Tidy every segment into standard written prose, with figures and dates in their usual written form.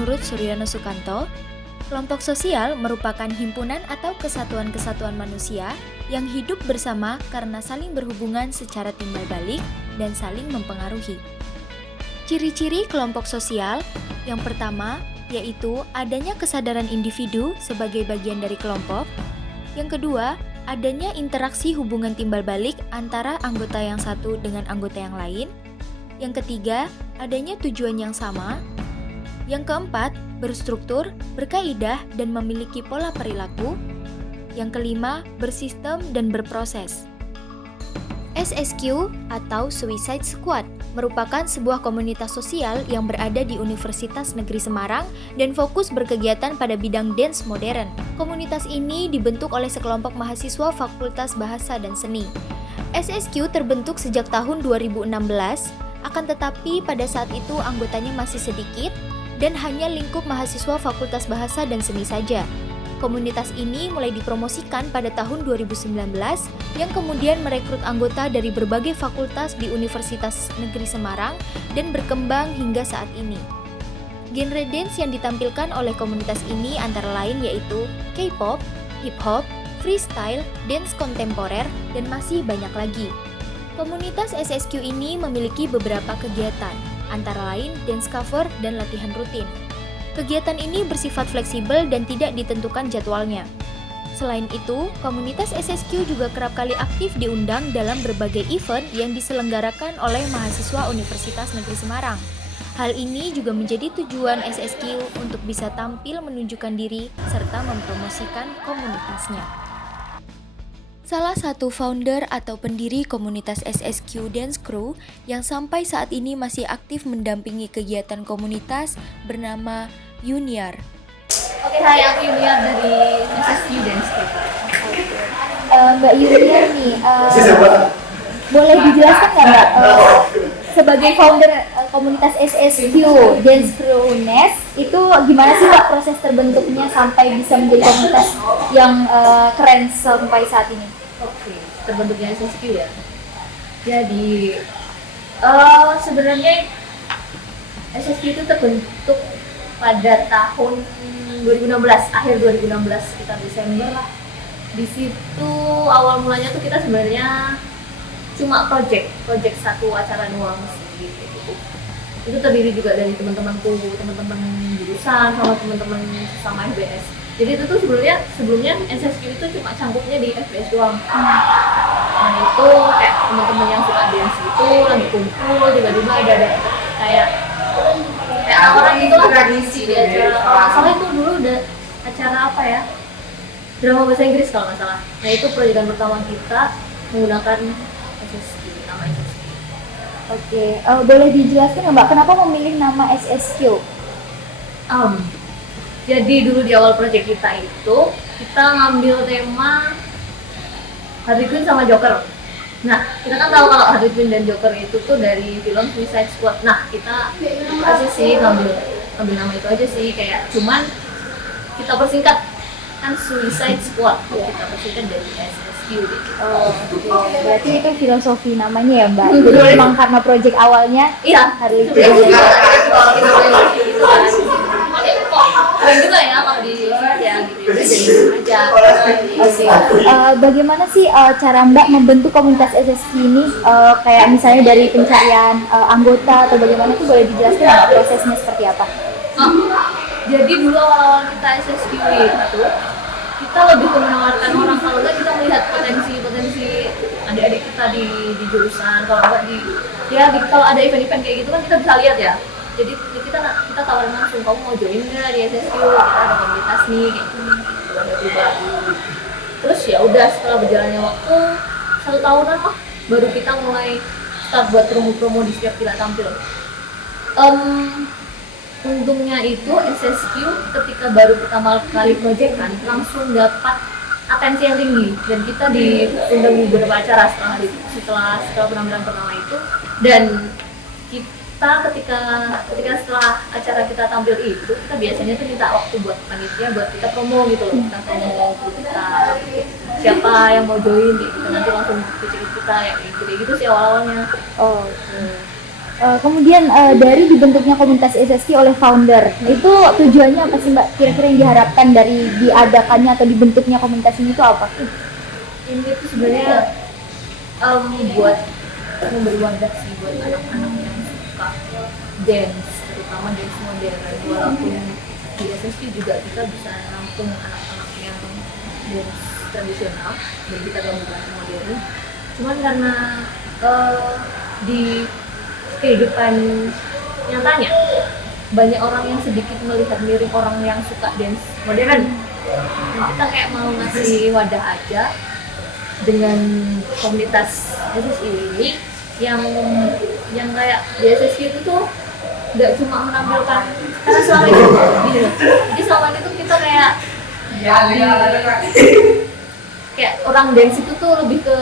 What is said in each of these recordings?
Menurut Suryono Sukanto, kelompok sosial merupakan himpunan atau kesatuan-kesatuan manusia yang hidup bersama karena saling berhubungan secara timbal balik dan saling mempengaruhi. Ciri-ciri kelompok sosial yang pertama yaitu adanya kesadaran individu sebagai bagian dari kelompok. Yang kedua, adanya interaksi hubungan timbal balik antara anggota yang satu dengan anggota yang lain. Yang ketiga, adanya tujuan yang sama. Yang keempat, berstruktur, berkaidah, dan memiliki pola perilaku. Yang kelima, bersistem dan berproses. SSQ atau Suicide Squad merupakan sebuah komunitas sosial yang berada di Universitas Negeri Semarang dan fokus berkegiatan pada bidang dance modern. Komunitas ini dibentuk oleh sekelompok mahasiswa Fakultas Bahasa dan Seni. SSQ terbentuk sejak tahun 2016, akan tetapi pada saat itu anggotanya masih sedikit dan hanya lingkup mahasiswa Fakultas Bahasa dan Seni saja. Komunitas ini mulai dipromosikan pada tahun 2019 yang kemudian merekrut anggota dari berbagai fakultas di Universitas Negeri Semarang dan berkembang hingga saat ini. Genre dance yang ditampilkan oleh komunitas ini antara lain yaitu K-pop, hip-hop, freestyle, dance kontemporer, dan masih banyak lagi. Komunitas SSQ ini memiliki beberapa kegiatan, antara lain dance cover dan latihan rutin. Kegiatan ini bersifat fleksibel dan tidak ditentukan jadwalnya. Selain itu, komunitas SSQ juga kerap kali aktif diundang dalam berbagai event yang diselenggarakan oleh mahasiswa Universitas Negeri Semarang. Hal ini juga menjadi tujuan SSQ untuk bisa tampil menunjukkan diri serta mempromosikan komunitasnya. Salah satu founder atau pendiri komunitas SSQ Dance Crew yang sampai saat ini masih aktif mendampingi kegiatan komunitas bernama Yuniar. Oke, hai, aku Yuniar dari SSQ Dance Crew. Mbak Yuniar nih, boleh dijelaskan nggak Mbak, sebagai founder komunitas SSQ Dance Crew UNES, itu gimana sih Mbak proses terbentuknya sampai bisa menjadi komunitas yang keren sampai saat ini? Oke, terbentuknya SSQ ya. Jadi sebenarnya SSQ itu terbentuk pada tahun 2016, akhir 2016 sekitar Desember lah. Di situ awal mulanya tuh kita sebenarnya cuma project satu acara doang sih gitu. Itu terdiri juga dari teman-teman jurusan sama teman-teman sama FBS. Jadi itu tuh sebelumnya SSQ itu cuma cangkupnya di FBS doang. Nah itu kayak teman-teman yang suka dance gitu lagi kumpul, tiba-tiba ada kayak orang itu lah ngisi di acara. Kalau nggak salah itu dulu ada acara apa ya? Drama bahasa Inggris kalau nggak salah. Nah itu proyekan pertama kita menggunakan SSQ, nama SSQ. Oke, boleh dijelaskan nggak Mbak, kenapa memilih nama SSQ? Jadi dulu di awal proyek kita itu, kita ngambil tema Harley Quinn sama Joker. Nah, kita kan tahu kalau Harley Quinn dan Joker itu tuh dari film Suicide Squad. Nah, kita aja sih ngambil nama itu aja sih, kayak cuman kita persingkat kan Suicide Squad. Kita persingkat dari SSQ gitu. Oke, berarti itu filosofi namanya ya Mbak. Jadi memang karena proyek awalnya Harley Quinn. Kalau kita gitu kan. Keren juga ya kalau di ya gitu aja. Bagaimana sih cara Mbak membentuk komunitas SSQ ini? Kayak misalnya dari pencarian anggota atau bagaimana itu, boleh dijelaskan nggak prosesnya seperti apa? Jadi dulu awal-awal kita SSQ itu kita lebih ke menawarkan orang, kalau nggak kita melihat potensi adik-adik kita di jurusan, kalau nggak kalau ada event-event kayak gitu kan kita bisa lihat ya. Jadi kita tawarin langsung, kamu mau join nggak di SSQ, kita ada komunitas nih kayak gini, ada baru. Terus ya udah, setelah berjalannya waktu 1 tahunan lah baru kita mulai start buat promo-promo di setiap kita tampil. Untungnya itu SSQ ketika baru pertama kali project kan langsung dapat atensi yang tinggi, dan kita diundang di beberapa acara setelah penampilan pertama itu. Dan kita ketika setelah acara kita tampil itu, kita biasanya tuh minta waktu buat panitia buat kita promo gitu loh. Kita promo kita siapa yang mau join gitu, nanti langsung cek kita ya gitu sih awal-awalnya. Oke. Kemudian dari dibentuknya komunitas SSQ oleh founder, itu tujuannya apa sih Mbak? Kira-kira yang diharapkan dari diadakannya atau dibentuknya komunitas ini itu apa? Ini tuh sebenarnya buat memberi wadah sih buat anak-anak yang suka dance, terutama dance modern. Walaupun di SSQ juga kita bisa nampung anak-anak yang dance tradisional dan kita gabungkan ke modern. Cuman karena di kehidupan nyatanya banyak orang yang sedikit melihat miring orang yang suka dance modern. Nah, kita kayak mau ngasih wadah aja dengan komunitas SSQ ini yang kayak di SSQ itu tuh nggak cuma menampilkan karena selama itu gitu loh. Jadi selama itu kita kayak kayak orang dance itu tuh lebih ke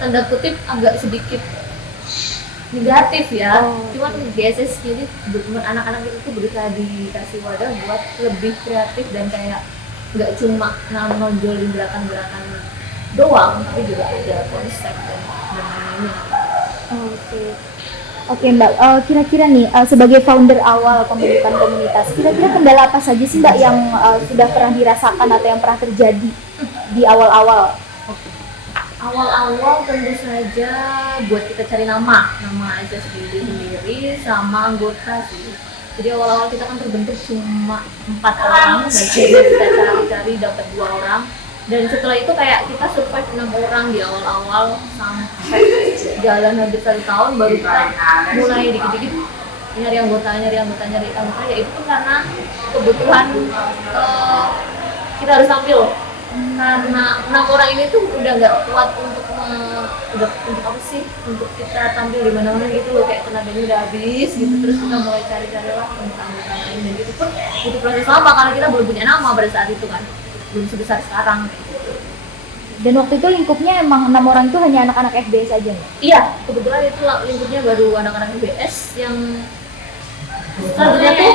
tanda kutip agak sedikit negatif ya. Cuman di SSQ ini anak-anak itu tuh berusaha dikasih wadah buat lebih kreatif dan kayak nggak cuma nonjolin gerakan-gerakan doang, tapi juga ada konsep dan lain-lainnya. Oke Mbak, kira-kira nih sebagai founder awal pembentukan komunitas, kira-kira kendala apa saja sih Mbak yang sudah pernah dirasakan atau yang pernah terjadi di awal-awal? Awal-awal tentu saja buat kita cari nama SSQ sendiri sama anggota sih. Jadi awal-awal kita kan terbentuk cuma 4 orang, dan kemudian kita cari-cari dapat 2 orang. Dan setelah itu kayak kita survive 6 orang di awal-awal sampai jalan hampir 1 tahun baru kita mulai dikit-dikit nyari anggota. Ya itu pun karena kebutuhan kita harus tampil. Karena 6 orang ini tuh udah nggak kuat untuk untuk apa sih, untuk kita tampil di mana-mana gitu loh, kayak tenaganya udah habis gitu. Terus kita mulai cari-cari lah untuk anggota lain, dan itu pun butuh proses lama karena kita belum punya nama pada saat itu kan, belum sebesar sekarang. Dan waktu itu lingkupnya emang 6 orang itu hanya anak-anak FBS aja nggak? Iya, kebetulan itu lingkupnya baru anak-anak FBS yang selanjutnya tuh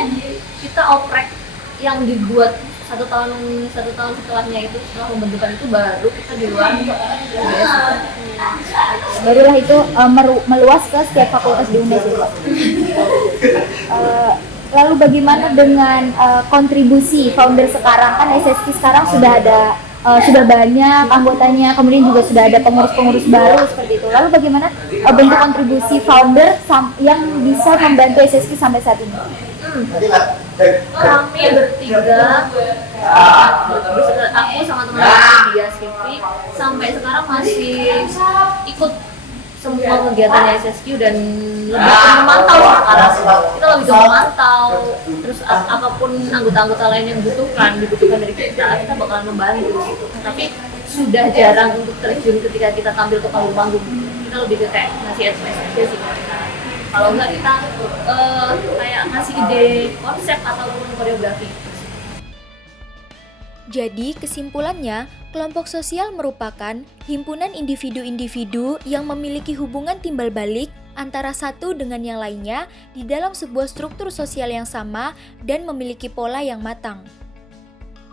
kita oprek yang dibuat satu tahun setelahnya itu, setelah pembentukan itu baru kita di luar FBS. Barulah itu meluas ke setiap fakultas di UNES ya Pak. Lalu bagaimana dengan kontribusi founder sekarang? Kan SSQ sekarang sudah banyak anggotanya, kemudian juga sudah ada pengurus-pengurus baru seperti itu. Lalu bagaimana bentuk kontribusi founder yang bisa membantu SSQ sampai saat ini? Kami bertiga, aku sama teman-teman dia Skippy, sampai sekarang masih ikut semua kegiatannya SSQ dan lebih memantau sekarang. Kita lebih ke memantau, terus apapun anggota-anggota lain yang dibutuhkan dari kita bakalan membantu gitu. Tapi sudah jarang untuk terjun ketika kita tampil ke panggung-panggung. Kita lebih ke kayak ngasih advice aja sih mereka. Kalau enggak kita kayak ngasih ide konsep ataupun koreografi. Jadi, kesimpulannya, kelompok sosial merupakan himpunan individu-individu yang memiliki hubungan timbal balik antara satu dengan yang lainnya di dalam sebuah struktur sosial yang sama dan memiliki pola yang matang.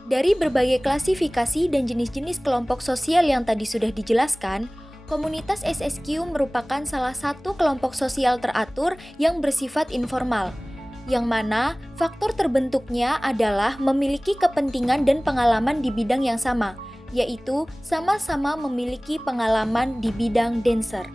Dari berbagai klasifikasi dan jenis-jenis kelompok sosial yang tadi sudah dijelaskan, komunitas SSQ merupakan salah satu kelompok sosial teratur yang bersifat informal, yang mana faktor terbentuknya adalah memiliki kepentingan dan pengalaman di bidang yang sama, yaitu sama-sama memiliki pengalaman di bidang dancer.